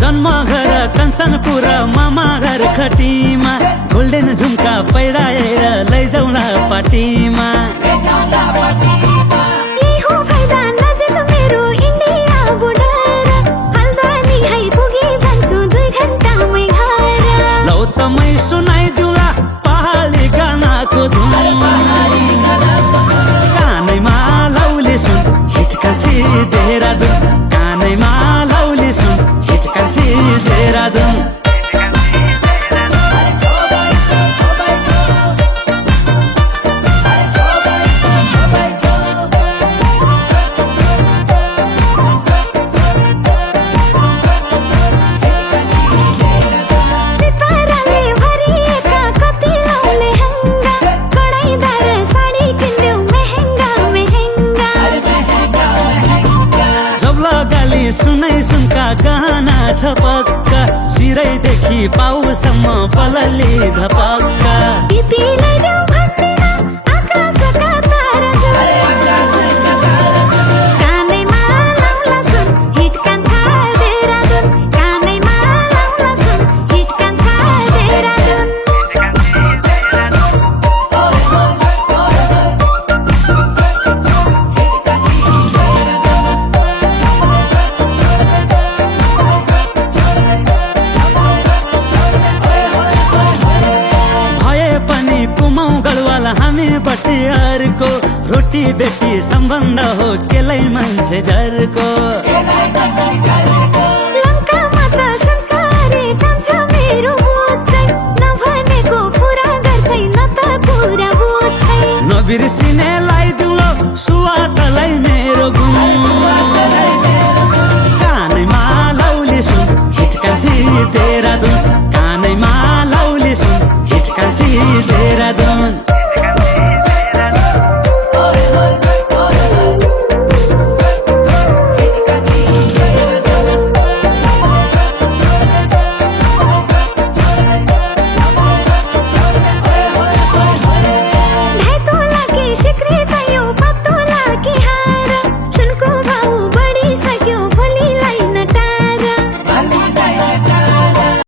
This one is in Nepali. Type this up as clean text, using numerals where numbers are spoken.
जन्म घर कञ्चनपुर मामा घर खटीमा गोल्डेन झुम्का पहिराएर लैजाउला पार्टीमा लौ त मै सुनाइदिउला पहाडी गानाको धुन कानैमा लाउले सुन हिटकान्छी देहरादुन कानैमा लाउले सुन हिटकान्छी देहरादुन सुनै सुनका गहना छ पक्का सिरैदेखि पाउसम्म बलली धपक्का हामी बटियारको रोटी बेटी सम्बन्ध हो केलाई मान्छे झरको